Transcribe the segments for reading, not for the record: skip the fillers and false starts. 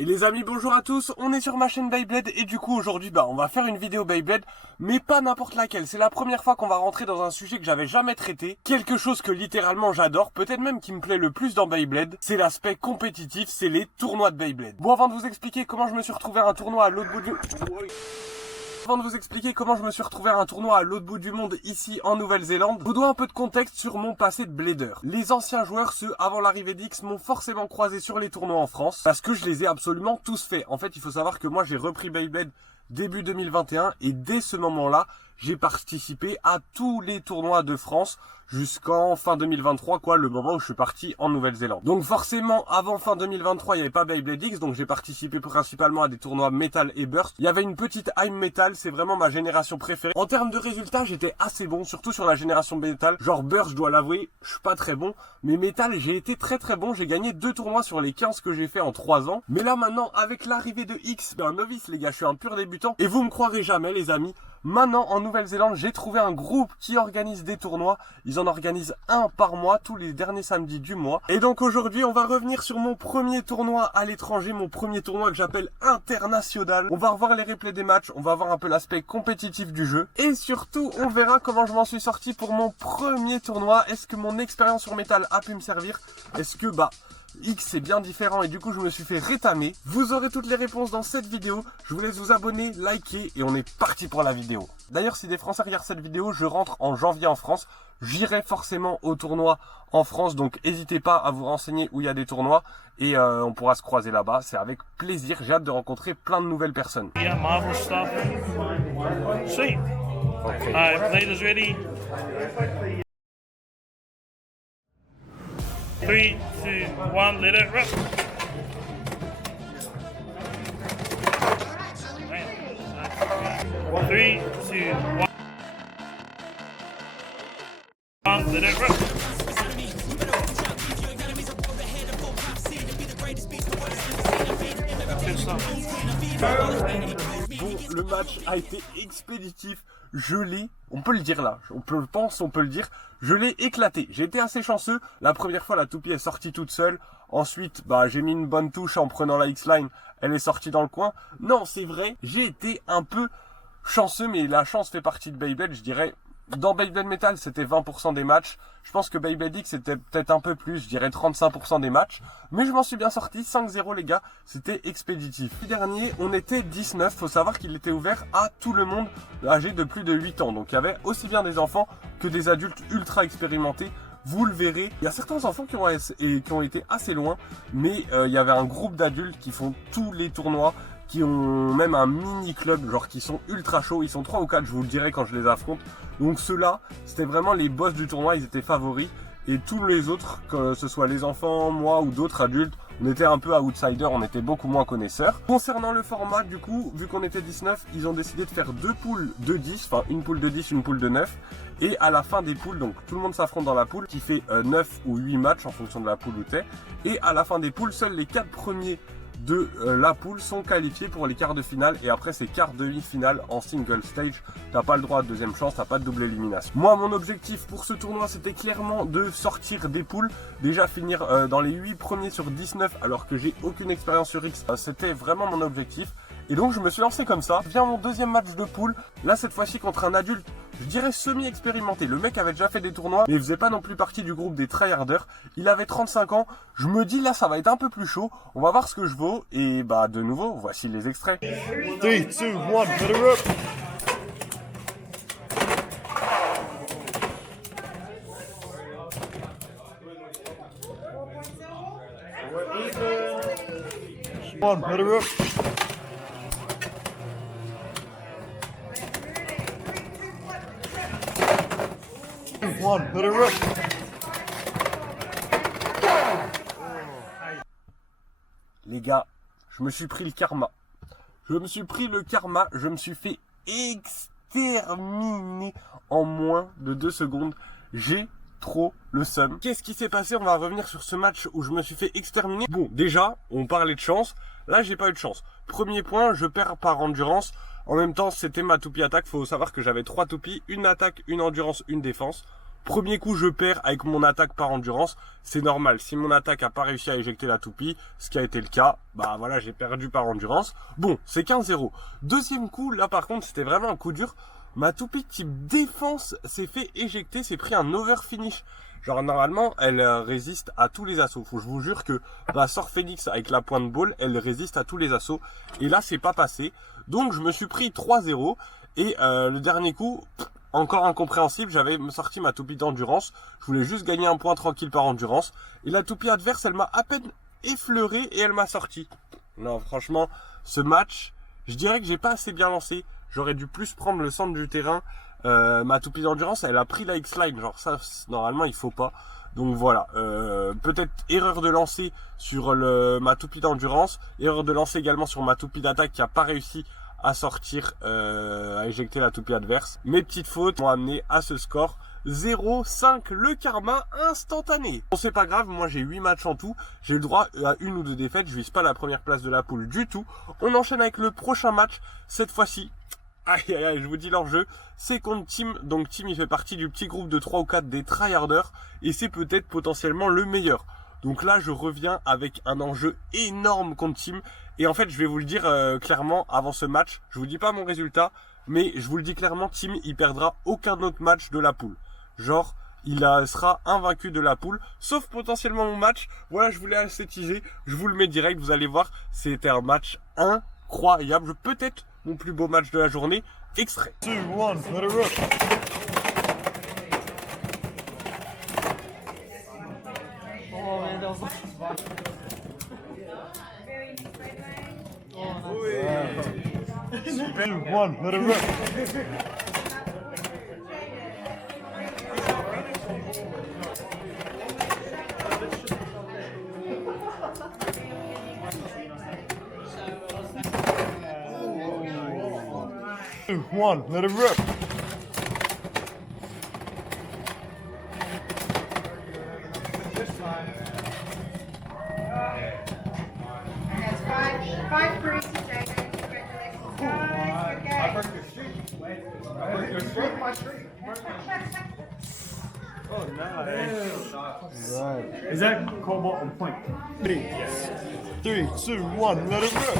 Et les amis, bonjour à tous, on est sur ma chaîne Beyblade et du coup aujourd'hui on va faire une vidéo Beyblade, mais pas n'importe laquelle. C'est la première fois qu'on va rentrer dans un sujet que j'avais jamais traité, quelque chose que littéralement j'adore, peut-être même qui me plaît le plus dans Beyblade, c'est l'aspect compétitif, c'est les tournois de Beyblade. Bon, avant de vous expliquer comment je me suis retrouvé à un tournoi à l'autre bout du... Avant de vous expliquer comment je me suis retrouvé à un tournoi à l'autre bout du monde ici en Nouvelle-Zélande, je vous dois un peu de contexte sur mon passé de blader. Les anciens joueurs, ceux avant l'arrivée d'X, m'ont forcément croisé sur les tournois en France parce que je les ai absolument tous faits. En fait, il faut savoir que moi j'ai repris Beyblade début 2021 et dès ce moment-là, j'ai participé à tous les tournois de France jusqu'en fin 2023, le moment où je suis parti en Nouvelle-Zélande. Donc forcément, avant fin 2023, il n'y avait pas Beyblade X, donc j'ai participé principalement à des tournois Metal et Burst. Il y avait une petite Hype Metal, c'est vraiment ma génération préférée. En termes de résultats, j'étais assez bon, surtout sur la génération Metal. Genre Burst, je dois l'avouer, je suis pas très bon, mais Metal, j'ai été très bon. J'ai gagné 2 tournois sur les 15 que j'ai fait en 3 ans. Mais là maintenant, avec l'arrivée de X, novice les gars, je suis un pur débutant. Et vous me croirez jamais les amis, maintenant en Nouvelle-Zélande, j'ai trouvé un groupe qui organise des tournois. Ils en organisent un par mois, tous les derniers samedis du mois. Et donc aujourd'hui, on va revenir sur mon premier tournoi à l'étranger, mon premier tournoi que j'appelle international. On va revoir les replays des matchs, on va voir un peu l'aspect compétitif du jeu. Et surtout, on verra comment je m'en suis sorti pour mon premier tournoi. Est-ce que mon expérience sur Metal a pu me servir? Est-ce que X c'est bien différent et du coup je me suis fait rétamer. Vous aurez toutes les réponses dans cette vidéo. Je vous laisse vous abonner, liker et on est parti pour la vidéo. D'ailleurs, si des Français regardent cette vidéo, je rentre en janvier en France. J'irai forcément au tournoi en France, donc n'hésitez pas à vous renseigner où il y a des tournois et on pourra se croiser là-bas. C'est avec plaisir. J'ai hâte de rencontrer plein de nouvelles personnes. Yeah, Marvel stuff. Sweet. Okay. Leaders ready. 3, 2, 1, let it rip. Three, two, one, let it rip. Good stuff. Bon, le match a été expéditif. Je l'ai, on peut le dire là, on peut le dire, je l'ai éclaté. J'ai été assez chanceux. La première fois, la toupie est sortie toute seule. Ensuite, j'ai mis une bonne touche en prenant la X-Line. Elle est sortie dans le coin. Non, c'est vrai, j'ai été un peu chanceux, mais la chance fait partie de Beyblade, je dirais. Dans Beyblade Metal, c'était 20% des matchs. Je pense que Beyblade X, c'était peut-être un peu plus, je dirais 35% des matchs. Mais je m'en suis bien sorti, 5-0 les gars, c'était expéditif. Le dernier, on était 19, faut savoir qu'il était ouvert à tout le monde âgé de plus de 8 ans. Donc il y avait aussi bien des enfants que des adultes ultra expérimentés. Vous le verrez, il y a certains enfants qui ont été assez loin, mais il y avait un groupe d'adultes qui font tous les tournois, qui ont même un mini club, genre qui sont ultra chauds, ils sont 3 ou 4, je vous le dirai quand je les affronte. Donc ceux-là, c'était vraiment les boss du tournoi, ils étaient favoris. Et tous les autres, que ce soit les enfants, moi ou d'autres adultes, on était un peu outsiders, on était beaucoup moins connaisseurs. Concernant le format, du coup, vu qu'on était 19, ils ont décidé de faire 2 poules de 10, enfin une poule de 10, une poule de 9. Et à la fin des poules, donc tout le monde s'affronte dans la poule qui fait 9 ou 8 matchs en fonction de la poule où t'es. Et à la fin des poules, seuls les 4 premiers de la poule sont qualifiés pour les quarts de finale et après c'est quarts de demi-finale en single stage. T'as pas le droit à deuxième chance, t'as pas de double élimination. Moi, mon objectif pour ce tournoi, c'était clairement de sortir des poules, déjà finir dans les 8 premiers sur 19 alors que j'ai aucune expérience sur X. C'était vraiment mon objectif. Et donc je me suis lancé comme ça. Vient mon deuxième match de poule. Là cette fois-ci contre un adulte, je dirais semi-expérimenté. Le mec avait déjà fait des tournois, mais il faisait pas non plus partie du groupe des tryharders. Il avait 35 ans. Je me dis là ça va être un peu plus chaud. On va voir ce que je vaux. Et de nouveau, voici les extraits. 3, 2, 1, let it rip. One, let it rip. One, let it rip. Les gars, je me suis pris le karma. Je me suis fait exterminer en moins de 2 secondes. J'ai trop le seum. Qu'est-ce qui s'est passé? On va revenir sur ce match où je me suis fait exterminer. Bon, déjà, on parlait de chance. Là, j'ai pas eu de chance. Premier point, je perds par endurance. En même temps, c'était ma toupie attaque. Faut savoir que j'avais 3 toupies, une attaque, une endurance, une défense. Premier coup, je perds avec mon attaque par endurance. C'est normal. Si mon attaque a pas réussi à éjecter la toupie, ce qui a été le cas, bah voilà, j'ai perdu par endurance. Bon, c'est 15-0. Deuxième coup, là par contre, c'était vraiment un coup dur. Ma toupie type défense s'est fait éjecter, s'est pris un over finish. Genre normalement, elle résiste à tous les assauts. Je vous jure que ma sort Phoenix avec la pointe ball, elle résiste à tous les assauts. Et là, c'est pas passé. Donc, je me suis pris 3-0. Et le dernier coup, encore incompréhensible, j'avais sorti ma toupie d'endurance. Je voulais juste gagner un point tranquille par endurance. Et la toupie adverse, elle m'a à peine effleuré et elle m'a sorti. Non, franchement, ce match, je dirais que j'ai pas assez bien lancé. J'aurais dû plus prendre le centre du terrain. Ma toupie d'endurance, elle a pris la X-Line. Genre ça, normalement, il faut pas. Donc voilà, peut-être erreur de lancer sur ma toupie d'endurance. Erreur de lancer également sur ma toupie d'attaque qui a pas réussi à sortir, à éjecter la toupie adverse. Mes petites fautes m'ont amené à ce score 0-5, le karma instantané. Bon, c'est pas grave, moi j'ai 8 matchs en tout, j'ai le droit à une ou deux défaites, je vise pas la première place de la poule du tout. On enchaîne avec le prochain match, cette fois-ci, aïe aïe aïe, je vous dis l'enjeu, c'est contre Tim. Donc Tim, il fait partie du petit groupe de 3 ou 4 des tryharders, et c'est peut-être potentiellement le meilleur. Donc là, je reviens avec un enjeu énorme contre Tim. Et en fait, je vais vous le dire clairement avant ce match. Je vous dis pas mon résultat, mais je vous le dis clairement, Tim, il perdra aucun autre match de la poule. Genre, il sera invaincu de la poule, sauf potentiellement mon match. Voilà, je voulais esthétiser. Je vous le mets direct, vous allez voir. C'était un match incroyable. Peut-être mon plus beau match de la journée. Extrait. 2, 1, let it rip. Two, one, let it rip. Two, one, let it rip. That's five for each day. Congratulations, guys. Is that Cobalt on point? 3, 2, 1, let it rip.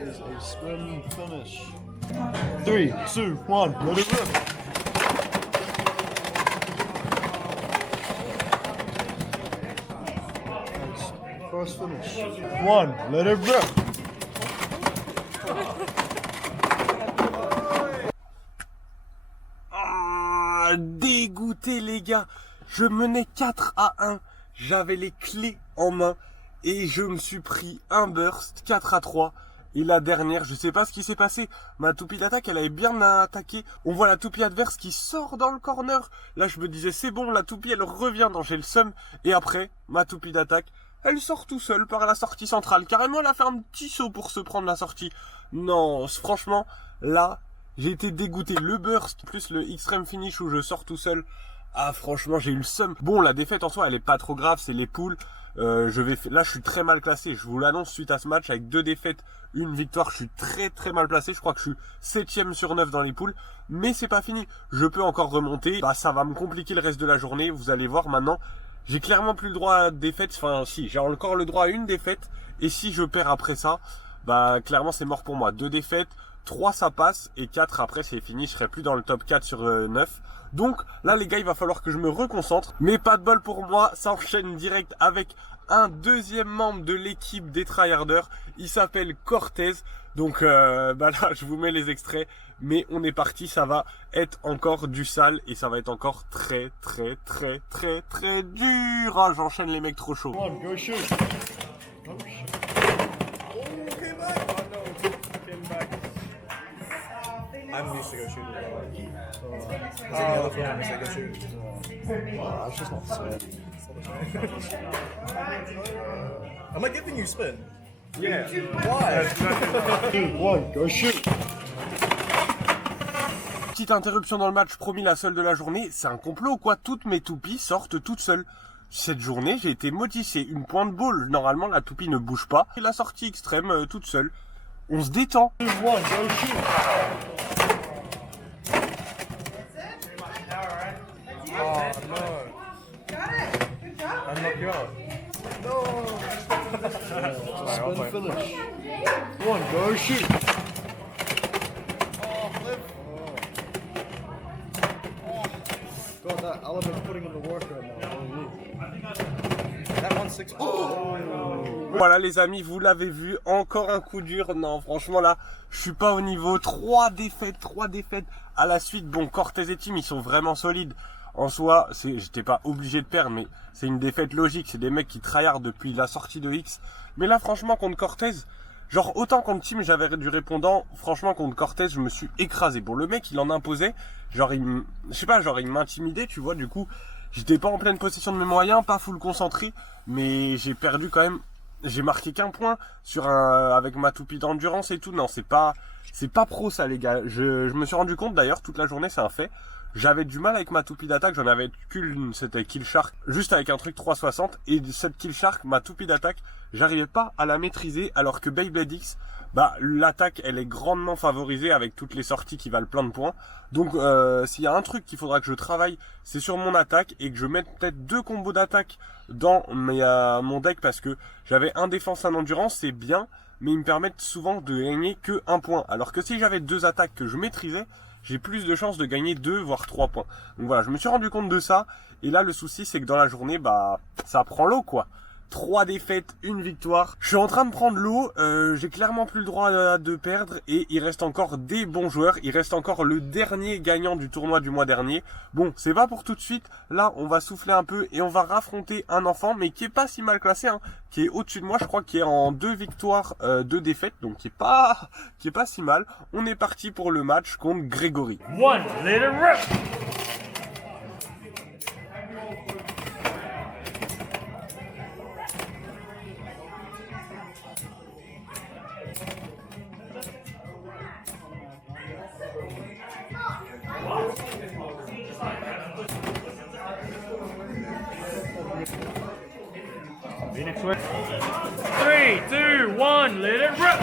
Is a spin finish. 3, 2, 1, let it rip. First finish. 1, let it rip. Ah, dégoûté les gars. Je menais 4-1. J'avais les clés en main. Et je me suis pris un burst 4-3. Et la dernière, je sais pas ce qui s'est passé. Ma toupie d'attaque, elle avait bien attaqué. On voit la toupie adverse qui sort dans le corner. Là, je me disais, c'est bon, la toupie, elle revient dans j'ai le seum. Et après, ma toupie d'attaque, elle sort tout seule par la sortie centrale. Carrément, elle a fait un petit saut pour se prendre la sortie. Non, franchement, là, j'ai été dégoûté. Le burst, plus le extreme finish où je sors tout seul. Ah, franchement, j'ai eu le seum. Bon, la défaite en soi, elle est pas trop grave, c'est les poules. Là, je suis très mal classé. Je vous l'annonce suite à ce match avec 2 défaites, 1 victoire. Je suis très très mal placé. Je crois que je suis 7ème sur 9 dans les poules. Mais c'est pas fini. Je peux encore remonter. Bah, ça va me compliquer le reste de la journée. Vous allez voir maintenant. J'ai clairement plus le droit à défaite. Enfin, si, j'ai encore le droit à une défaite. Et si je perds après ça, bah, clairement, c'est mort pour moi. 2 défaites, 3 ça passe. Et 4 après, c'est fini. Je serai plus dans le top 4 sur 9. Donc là les gars, il va falloir que je me reconcentre. Mais pas de bol pour moi, ça enchaîne direct avec un deuxième membre de l'équipe des tryharders. Il s'appelle Cortez. Donc bah là je vous mets les extraits. Mais on est parti, ça va être encore du sale. Et ça va être encore très très très très très dur. Ah, j'enchaîne les mecs trop chauds. 1, go shoot. I'm used to go shooting. Is any other football used to go shooting? That's just not fair. Am I giving you spin? Yeah. Why? 2, 1, go shoot. Petite interruption dans le match, promis la seule de la journée, c'est un complot ou quoi? Toutes mes toupies sortent toutes seules. Cette journée, j'ai été modifié, une pointe ball. Normalement, la toupie ne bouge pas. Et la sortie extrême, toute seule. On se détend. 2, 1, go shoot. Oh no. Got it. Good job. I knocked you out. Spin finish. 1, go shoot. God, that Alabama's putting in the work right now. That one's 6. Oh. Voilà les amis, vous l'avez vu, encore un coup dur. Non, franchement là, je suis pas au niveau. 3 défaites à la suite. Bon, Cortez et Team, ils sont vraiment solides. En soi, j'étais pas obligé de perdre, mais c'est une défaite logique. C'est des mecs qui tryhard depuis la sortie de X. Mais là, franchement, contre Cortez, genre autant contre Team, j'avais du répondant. Franchement, contre Cortez, je me suis écrasé. Bon, le mec, il en imposait. Genre, il m'intimidait, tu vois. Du coup, j'étais pas en pleine possession de mes moyens, pas full concentré, mais j'ai perdu quand même. J'ai marqué qu'un point avec ma toupie d'endurance et tout. Non, c'est pas pro ça les gars. Je me suis rendu compte d'ailleurs toute la journée, c'est un fait. J'avais du mal avec ma toupie d'attaque, j'en avais qu'une, c'était Kill Shark, juste avec un truc 360. Et cette Kill Shark, ma toupie d'attaque, j'arrivais pas à la maîtriser, alors que Beyblade X, bah l'attaque elle est grandement favorisée avec toutes les sorties qui valent plein de points. Donc s'il y a un truc qu'il faudra que je travaille, c'est sur mon attaque et que je mette peut-être 2 combos d'attaque dans mon deck, parce que j'avais un défense, un endurance, c'est bien, mais ils me permettent souvent de gagner que 1 point. Alors que si j'avais 2 attaques que je maîtrisais, j'ai plus de chances de gagner 2 voire 3 points. Donc voilà, je me suis rendu compte de ça. Et là le souci c'est que dans la journée, bah ça prend l'eau quoi. 3 défaites, 1 victoire. Je suis en train de prendre l'eau, j'ai clairement plus le droit de perdre et il reste encore des bons joueurs. Il reste encore le dernier gagnant du tournoi du mois dernier. Bon, c'est pas pour tout de suite. Là, on va souffler un peu et on va raffronter un enfant, mais qui est pas si mal classé, hein, qui est au-dessus de moi, je crois, qui est en 2 victoires, 2 défaites, donc qui est pas si mal. On est parti pour le match contre Grégory. 1, let it rip. Phoenix win. 3, 2, 1, let it rip.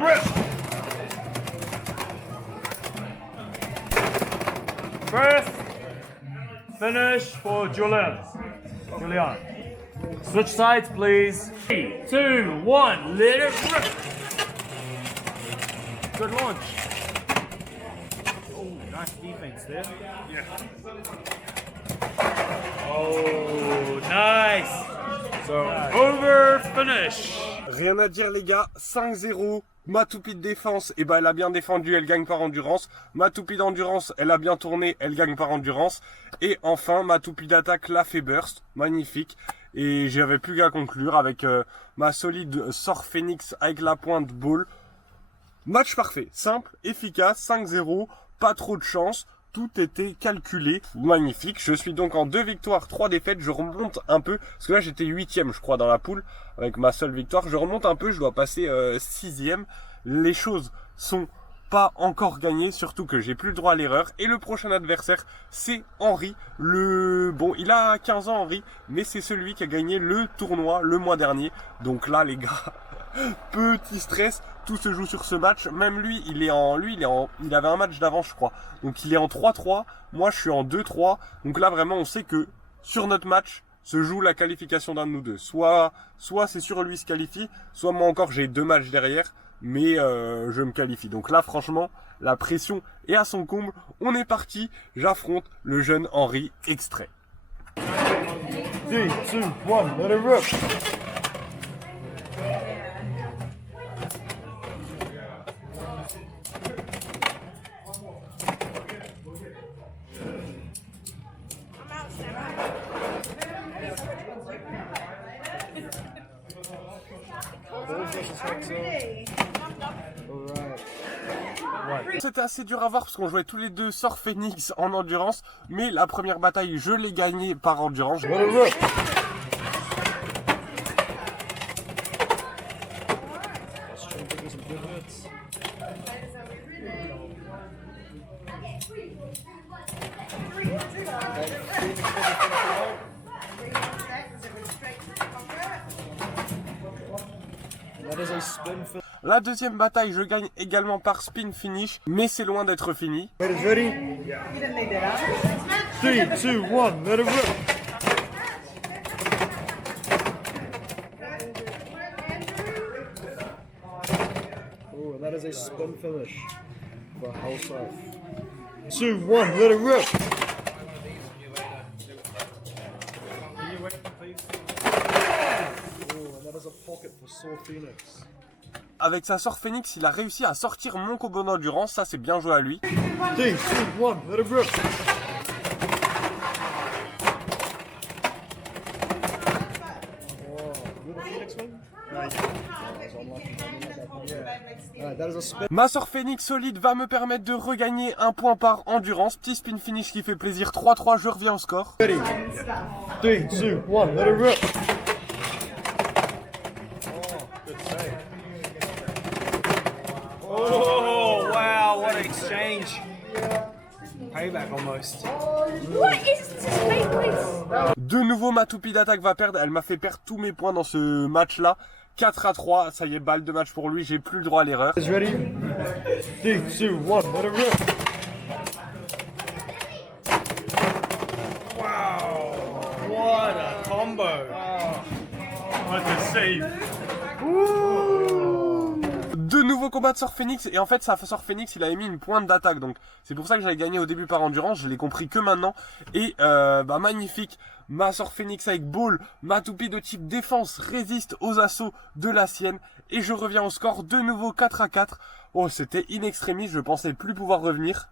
Rip. First finish for Julian. Switch sides, please. 3, 2, 1, let it rip. Good launch. Oh, nice defense there. Yeah. Oh, nice. So, over finish. Rien à dire les gars, 5-0. Ma toupie de défense, eh ben, elle a bien défendu, elle gagne par endurance. Ma toupie d'endurance, elle a bien tourné, elle gagne par endurance. Et enfin, ma toupie d'attaque l'a fait burst, magnifique. Et j'avais plus qu'à conclure avec ma solide sort Phoenix avec la pointe ball. Match parfait, simple, efficace, 5-0, pas trop de chance. Tout était calculé, magnifique. Je suis donc en 2 victoires, 3 défaites. Je remonte un peu, parce que là j'étais 8ème je crois dans la poule, avec ma seule victoire. Je remonte un peu, je dois passer 6ème. Les choses sont pas encore gagnées, surtout que j'ai plus le droit à l'erreur. Et le prochain adversaire, c'est Henri. Bon, il a 15 ans Henri, mais c'est celui qui a gagné le tournoi le mois dernier. Donc là les gars, petit stress. Tout se joue sur ce match. Même lui, il avait un match d'avance, je crois. Donc il est en 3-3. Moi, je suis en 2-3. Donc là, vraiment, on sait que sur notre match se joue la qualification d'un de nous deux. Soit c'est sûr lui se qualifie, soit moi encore j'ai 2 matchs derrière, mais je me qualifie. Donc là, franchement, la pression est à son comble. On est parti. J'affronte le jeune Henri extrait. 3, 2, 1, let it rip. c'était assez dur à voir parce qu'on jouait tous les deux Sor Phoenix en endurance. Mais la première bataille, je l'ai gagnée par endurance. Let it rip. Let's try and give you some good hits. That is a spin finish. La deuxième bataille, je gagne également par spin finish, mais c'est loin d'être fini. Ladies ready? You didn't need that, huh? 3, 2, 1, let it rip. Oh, and that is a spin finish for House Life. 2, 1, let it rip. Oh, and that is a pocket for Sor Phoenix. Avec sa Sor Phoenix, il a réussi à sortir mon combo d'endurance, ça c'est bien joué à lui. 3, 2, 1, let it rip. That is a spin. Ma Sor Phoenix solide va me permettre de regagner un point par endurance. Petit spin finish qui fait plaisir. 3-3, je reviens au score. Ready? 3, 2, 1, let it rip. Oh, wow, what an exchange. Payback almost. What is this place? De nouveau, ma toupie d'attaque va perdre. Elle m'a fait perdre tous mes points dans ce match-là. 4-3, ça y est, balle de match pour lui. J'ai plus le droit à l'erreur. Is ready? 3, 2, 1, let it rip. What a combo. What a save. De nouveaux combats de Sor Phoenix. Et en fait, sa Sor Phoenix, il avait mis une pointe d'attaque. Donc, c'est pour ça que j'avais gagné au début par endurance. Je l'ai compris que maintenant. Et, magnifique. Ma Sor Phoenix avec Ball, ma toupie de type défense résiste aux assauts de la sienne. Et je reviens au score de nouveau 4-4. Oh, c'était in extremis. Je pensais plus pouvoir revenir.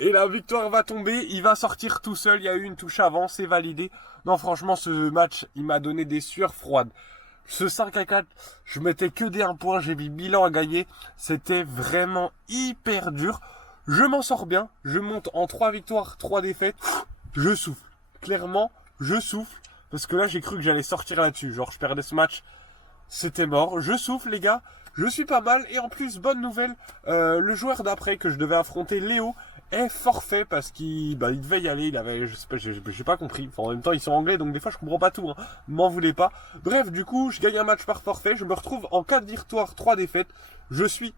Et la victoire va tomber, il va sortir tout seul, il y a eu une touche avant, c'est validé. Non, franchement, ce match, il m'a donné des sueurs froides. Ce 5-4, je mettais que des 1 point, j'ai mis bilan à gagner. C'était vraiment hyper dur. Je m'en sors bien, je monte en 3 victoires, 3 défaites. Je souffle. Clairement, je souffle. Parce que là, j'ai cru que j'allais sortir là-dessus. Genre, je perdais ce match, c'était mort. Je souffle, les gars. Je suis pas mal. Et en plus, bonne nouvelle, le joueur d'après que je devais affronter, Léo, est forfait parce qu'il il devait y aller. Il avait, je sais pas, j'ai pas compris. Enfin, en même temps, ils sont anglais, donc des fois, je comprends pas tout. Hein. M'en voulez pas. Bref, du coup, je gagne un match par forfait. Je me retrouve en 4 victoires, 3 défaites. Je suis...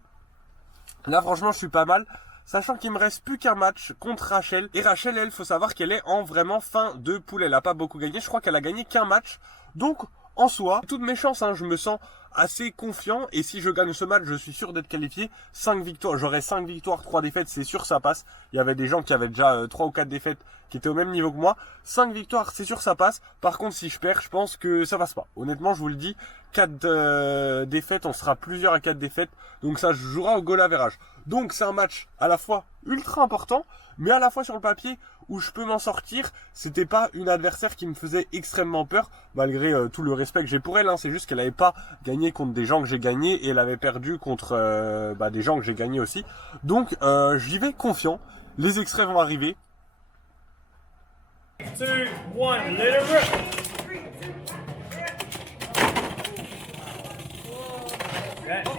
Là, franchement, je suis pas mal. Sachant qu'il me reste plus qu'un match contre Rachel. Et Rachel, elle, faut savoir qu'elle est en vraiment fin de poule. Elle a pas beaucoup gagné. Je crois qu'elle a gagné qu'un match. Donc, en soi, toutes mes chances, hein, je me sens assez confiant. Et si je gagne ce match, je suis sûr d'être qualifié. 5 victoires, j'aurai 5 victoires, 3 défaites, c'est sûr ça passe. Il y avait des gens qui avaient déjà 3 ou 4 défaites qui étaient au même niveau que moi. 5 victoires, c'est sûr ça passe. Par contre, si je perds, je pense que ça passe pas. Honnêtement, je vous le dis, 4 défaites, on sera plusieurs à 4 défaites. Donc ça jouera au goal average. Donc c'est un match à la fois ultra important, mais à la fois sur le papier où je peux m'en sortir. C'était pas une adversaire qui me faisait extrêmement peur, malgré tout le respect que j'ai pour elle. Hein. C'est juste qu'elle avait pas gagné contre des gens que j'ai gagné et elle avait perdu contre des gens que j'ai gagné aussi. Donc j'y vais confiant. Les extraits vont arriver. 2, 1, let it rip.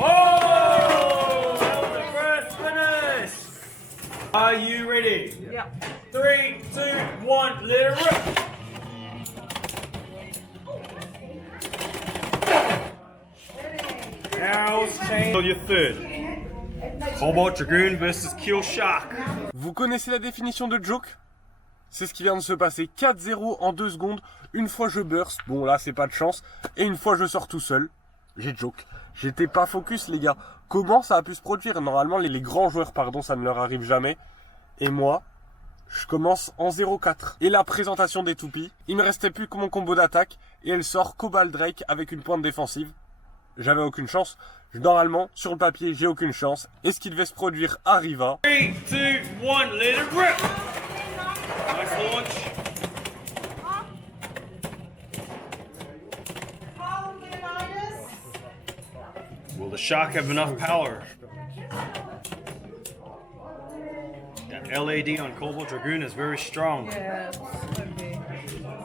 Oh! That was the first finish. Are you ready? Yeah. 3, 2, 1, let it rip. Now change your third. Cobalt Dragoon versus Kill Shark. Vous connaissez la définition de joke? C'est ce qui vient de se passer. 4-0 en 2 secondes. Une fois je burst. Bon là c'est pas de chance. Et une fois je sors tout seul. J'ai joke. J'étais pas focus les gars. Comment ça a pu se produire? Normalement les grands joueurs ça ne leur arrive jamais. Et moi, je commence en 0-4. Et la présentation des toupies. Il me restait plus que mon combo d'attaque. Et elle sort Cobalt Drake avec une pointe défensive. J'avais aucune chance. Normalement, sur le papier, j'ai aucune chance. Et ce qui devait se produire arriva. 3, 2, 1, let it rip. Nice launch. Hold Leonidas. the shock have enough power? That LAD on Cobalt Dragoon is very strong. Yes. Okay.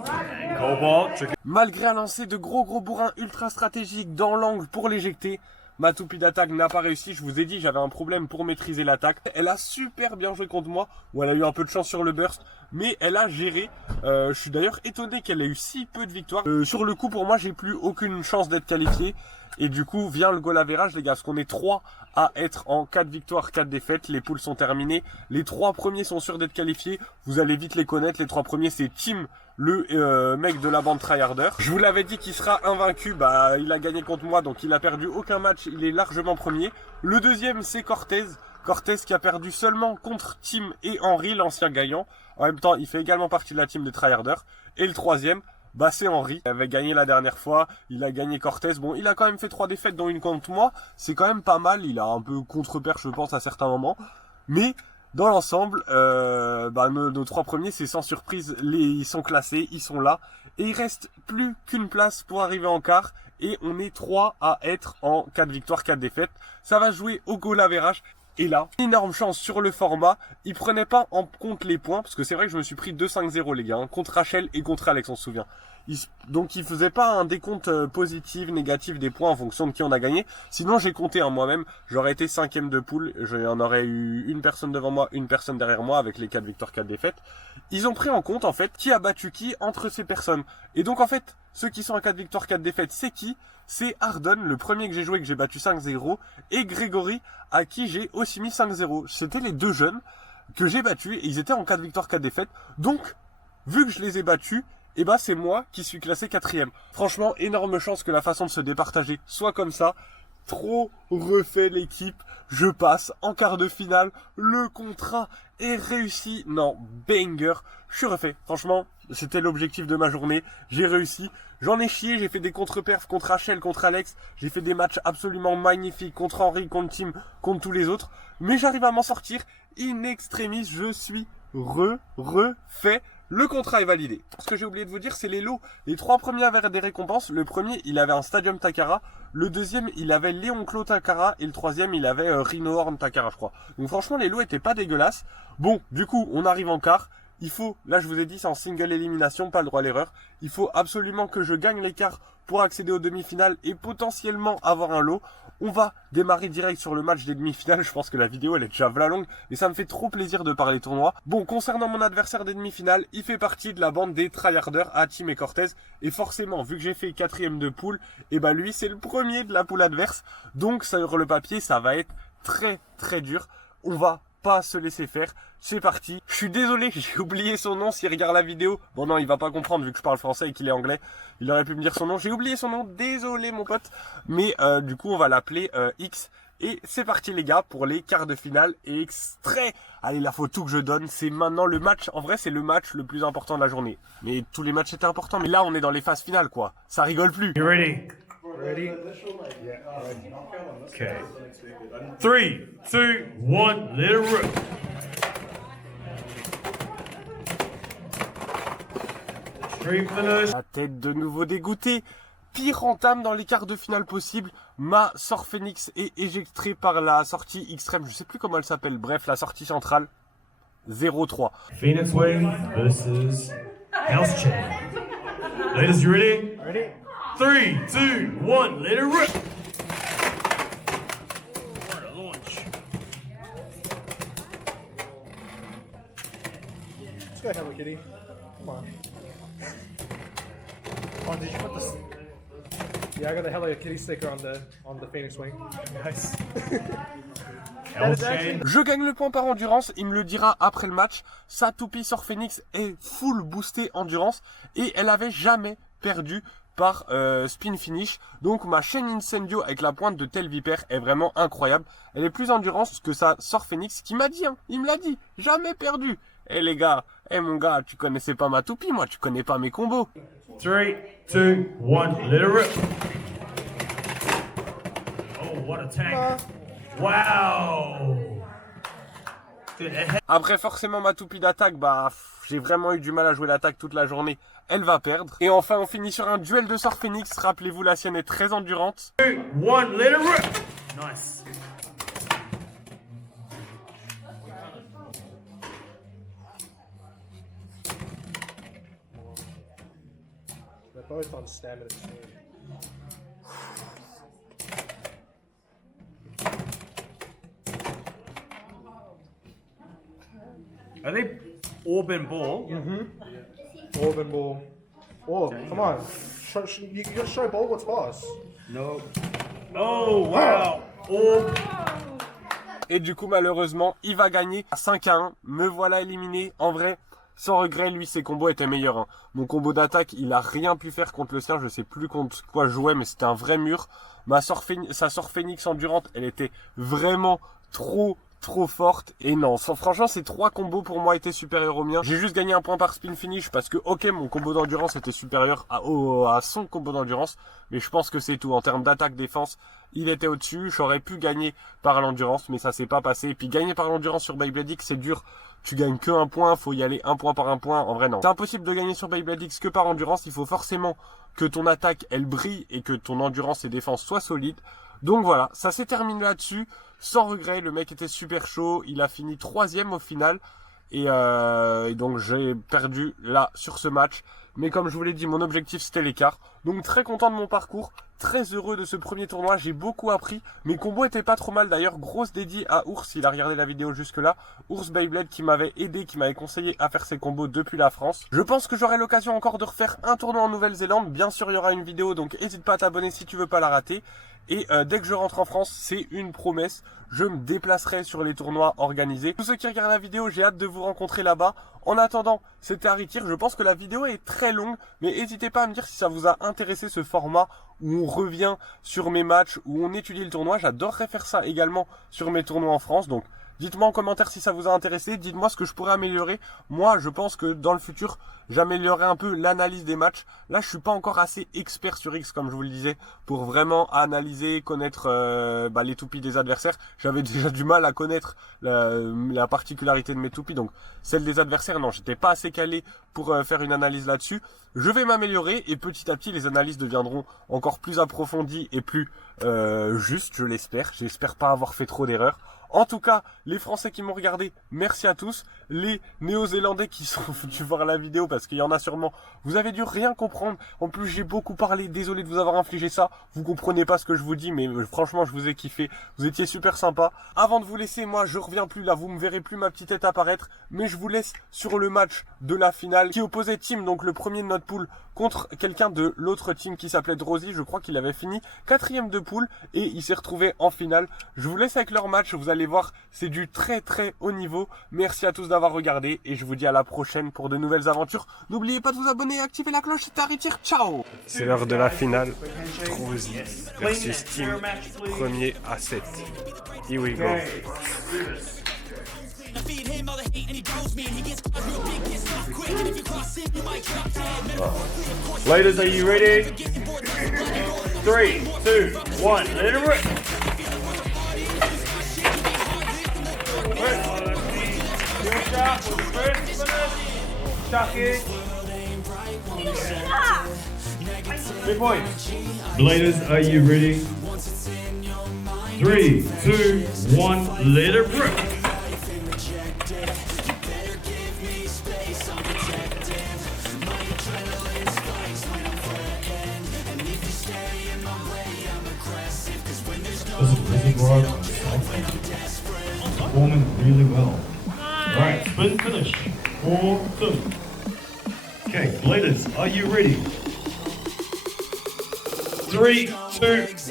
And Cobalt Dragoon. Malgré un lancer de gros bourrins ultra stratégiques dans l'angle pour l'éjecter, ma toupie d'attaque n'a pas réussi. Je vous ai dit, j'avais un problème pour maîtriser l'attaque. Elle a super bien joué contre moi, où elle a eu un peu de chance sur le burst, mais elle a géré. Je suis d'ailleurs étonné qu'elle ait eu si peu de victoires. Sur le coup, pour moi, j'ai plus aucune chance d'être qualifié. Et du coup, vient le goal average, les gars, parce qu'on est 3 à être en 4 victoires, 4 défaites. Les poules sont terminées. Les 3 premiers sont sûrs d'être qualifiés. Vous allez vite les connaître. Les 3 premiers, c'est Tim, le mec de la bande tryharder. Je vous l'avais dit qu'il sera invaincu. Bah, il a gagné contre moi, donc il a perdu aucun match. Il est largement premier. Le deuxième, c'est Cortez. Cortez qui a perdu seulement contre Tim et Henry, l'ancien gagnant. En même temps, il fait également partie de la team des tryharders. Et le troisième, bah c'est Henry. Il avait gagné la dernière fois, il a gagné Cortez. Bon, il a quand même fait 3 défaites dont une contre moi. C'est quand même pas mal, il a un peu contre-perche je pense à certains moments. Mais dans l'ensemble, nos 3 premiers, c'est sans surprise, ils sont classés, ils sont là. Et il reste plus qu'une place pour arriver en quart. Et on est 3 à être en 4 victoires, 4 défaites. Ça va jouer au goal average. Et là, énorme chance sur le format, il prenait pas en compte les points, parce que c'est vrai que je me suis pris 2-5-0 les gars, hein, contre Rachel et contre Alex, on se souvient. Donc il faisait pas un décompte positif, négatif des points en fonction de qui on a gagné. Sinon j'ai compté moi-même, j'aurais été 5ème de poule, j'en aurais eu une personne devant moi, une personne derrière moi avec les 4 victoires, 4 défaites. Ils ont pris en compte en fait qui a battu qui entre ces personnes. Et donc en fait, ceux qui sont à 4 victoires, 4 défaites, c'est qui? C'est Arden, le premier que j'ai joué, que j'ai battu 5-0, et Grégory, à qui j'ai aussi mis 5-0. C'était les 2 jeunes que j'ai battus, et ils étaient en 4 victoires, 4 défaites. Donc, vu que je les ai battus, et bah c'est moi qui suis classé 4ème. Franchement, énorme chance que la façon de se départager soit comme ça. Trop refait l'équipe, je passe en quart de finale, le contrat est réussi. Non, banger, je suis refait. Franchement, c'était l'objectif de ma journée, j'ai réussi. J'en ai chié, j'ai fait des contre-perfs contre Rachel, contre Alex. J'ai fait des matchs absolument magnifiques contre Henry, contre Tim, contre tous les autres. Mais j'arrive à m'en sortir. In extremis, je suis refait. Le contrat est validé. Ce que j'ai oublié de vous dire, c'est les lots. Les 3 premiers avaient des récompenses. Le premier, il avait un Stadium Takara. Le deuxième, il avait Léon Clos Takara. Et le troisième, il avait Rhino Horn Takara, je crois. Donc franchement, les lots étaient pas dégueulasses. Bon, du coup, on arrive en quart. Il faut, là je vous ai dit, c'est en single élimination, pas le droit à l'erreur. Il faut absolument que je gagne les quarts pour accéder aux demi-finales et potentiellement avoir un lot. On va démarrer direct sur le match des demi-finales. Je pense que la vidéo elle est déjà v'là longue, mais ça me fait trop plaisir de parler tournoi. Bon, concernant mon adversaire des demi-finales, il fait partie de la bande des tryharders, Tim et Cortez. Et forcément, vu que j'ai fait 4ème de poule, et bah lui c'est le premier de la poule adverse. Donc sur le papier, ça va être très dur. On va pas se laisser faire. C'est parti. Je suis désolé, j'ai oublié son nom s'il regarde la vidéo. Bon non, il va pas comprendre vu que je parle français et qu'il est anglais. Il aurait pu me dire son nom. J'ai oublié son nom, désolé mon pote. Mais du coup, on va l'appeler X. Et c'est parti les gars pour les quarts de finale et extrait. Allez, la photo que je donne, c'est maintenant le match. En vrai, c'est le match le plus important de la journée. Mais tous les matchs étaient importants. Mais là, on est dans les phases finales quoi. Ça rigole plus. You ready? Ready? Yeah, ready. Okay. 3, 2, 1, let it rip. Stream finish. La tête de nouveau dégoûtée. Pire entame dans les quarts de finale possible. Ma Sor Phoenix est éjectée par la sortie extrême. Je sais plus comment elle s'appelle. Bref, la sortie centrale. 0-3. Phoenix Wing versus House Chan. Ladies, you ready? Ready? 3, 2, 1, let it rip. Let's go, Hello Kitty. Come on. Oh, did you put this? Yeah, I got the Hello Kitty sticker on the Phoenix Wing. Nice. House Chan. Je gagne le point par endurance. Il me le dira après le match. Sa toupie Sor Phoenix est full boostée endurance. Et elle avait jamais perdu par spin finish. Donc ma chaîne Incendio avec la pointe de Tel Viper est vraiment incroyable. Elle est plus endurance que sa Sor Phoenix qui m'a dit, hein, il me l'a dit, jamais perdu. Eh les gars, mon gars, tu connaissais pas ma toupie, moi, tu connais pas mes combos. 3, 2, 1, let it rip. Oh, what a tank. Wow. Après forcément ma toupie d'attaque, bah j'ai vraiment eu du mal à jouer l'attaque toute la journée. Elle va perdre. Et enfin on finit sur un duel de Sor Phoenix. Rappelez-vous, la sienne est très endurante. 2, 1, let it rip. Nice. They're both on stamina soon. Are they orb and ball? Orb and ball. Oh, come on. You gotta show ball what's boss. No. Oh, wow. Orb. Et du coup, malheureusement, il va gagner à 5-1. Me voilà éliminé. En vrai, sans regret, lui, ses combos étaient meilleurs. Hein. Mon combo d'attaque, il a rien pu faire contre le sien. Je sais plus contre quoi je jouais, mais c'était un vrai mur. Sa sœur Phoenix endurante, elle était vraiment trop forte. Et non, franchement, ces 3 combos pour moi étaient supérieurs aux miens. J'ai juste gagné un point par spin finish parce que, ok, mon combo d'endurance était supérieur à son combo d'endurance. Mais je pense que c'est tout. En termes d'attaque-défense, il était au-dessus. J'aurais pu gagner par l'endurance, mais ça s'est pas passé. Et puis gagner par l'endurance sur Beyblade X, c'est dur. Tu gagnes que un point, faut y aller un point par un point. En vrai, non. C'est impossible de gagner sur Beyblade X que par endurance. Il faut forcément que ton attaque, elle brille et que ton endurance et défense soient solides. Donc voilà, ça s'est terminé là-dessus. Sans regret, le mec était super chaud. Il a fini 3e au final. Et donc j'ai perdu là sur ce match. Mais comme je vous l'ai dit, mon objectif c'était l'écart. Donc très content de mon parcours. Très heureux de ce premier tournoi, j'ai beaucoup appris. Mes combos étaient pas trop mal d'ailleurs. Grosse dédie à Ours, il a regardé la vidéo jusque là. Ours Beyblade qui m'avait aidé, qui m'avait conseillé à faire ses combos depuis la France. Je pense que j'aurai l'occasion encore de refaire un tournoi en Nouvelle-Zélande. Bien sûr il y aura une vidéo, donc n'hésite pas à t'abonner si tu veux pas la rater. Et dès que je rentre en France, c'est une promesse, je me déplacerai sur les tournois organisés. Tous ceux qui regardent la vidéo, j'ai hâte de vous rencontrer là-bas. En attendant, c'était Harry Tire. Je pense que la vidéo est très longue, mais n'hésitez pas à me dire si ça vous a intéressé ce format où on revient sur mes matchs, où on étudie le tournoi. J'adorerais faire ça également sur mes tournois en France, donc dites-moi en commentaire si ça vous a intéressé, dites-moi ce que je pourrais améliorer. Moi, je pense que dans le futur, j'améliorerai un peu l'analyse des matchs. Là, je suis pas encore assez expert sur X, comme je vous le disais, pour vraiment analyser, connaître les toupies des adversaires. J'avais déjà du mal à connaître la particularité de mes toupies, donc celle des adversaires, non, j'étais pas assez calé pour faire une analyse là-dessus. Je vais m'améliorer et petit à petit, les analyses deviendront encore plus approfondies et plus justes, je l'espère. J'espère pas avoir fait trop d'erreurs. En tout cas, les Français qui m'ont regardé, merci à tous. Les Néo-Zélandais qui sont foutus voir la vidéo, parce qu'il y en a sûrement, vous avez dû rien comprendre. En plus, j'ai beaucoup parlé, désolé de vous avoir infligé ça. Vous comprenez pas ce que je vous dis, mais franchement, je vous ai kiffé. Vous étiez super sympa. Avant de vous laisser, moi, je reviens plus là, vous me verrez plus ma petite tête apparaître. Mais je vous laisse sur le match de la finale qui opposait Team, donc le premier de notre poule, contre quelqu'un de l'autre team qui s'appelait Drosy. Je crois qu'il avait fini 4e de poule et il s'est retrouvé en finale. Je vous laisse avec leur match, vous allez voir, c'est du très haut niveau. Merci à tous d'avoir regardé et je vous dis à la prochaine pour de nouvelles aventures. N'oubliez pas de vous abonner et activer la cloche, c'était Harry Tire, ciao. C'est l'heure de la finale. Drosy versus Team, premier à 7. Here we go. Ladies, are you ready? 3, 2, 1, let it rip! Bladers, are you ready? 3, 2, 1, let it rip! Performing really well. Right, spin finish. 4, 2. Okay, Bladers, are you ready? 3, 2,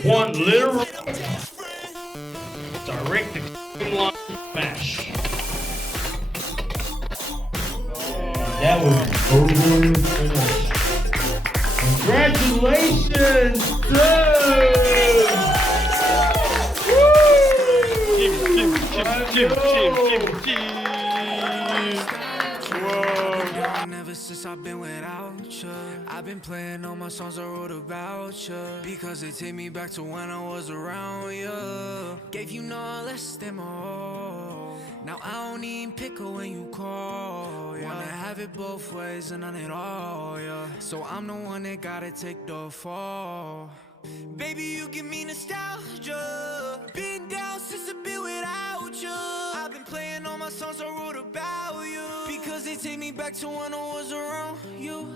1, let it rip. Direct to line smash. That was a good finish. Congratulations, dude! Ever since I've been without you, I've been playing all my songs I wrote about you, because they take me back to when I was around you. Gave you no less than my all. Now I don't even pick her when you call, yeah. Wanna have it both ways and I need all, yeah. So I'm the one that gotta take the fall. Baby, you give me nostalgia. Been down since I've been without you. I've been playing all my songs I wrote about you, because they take me back to when I was around you.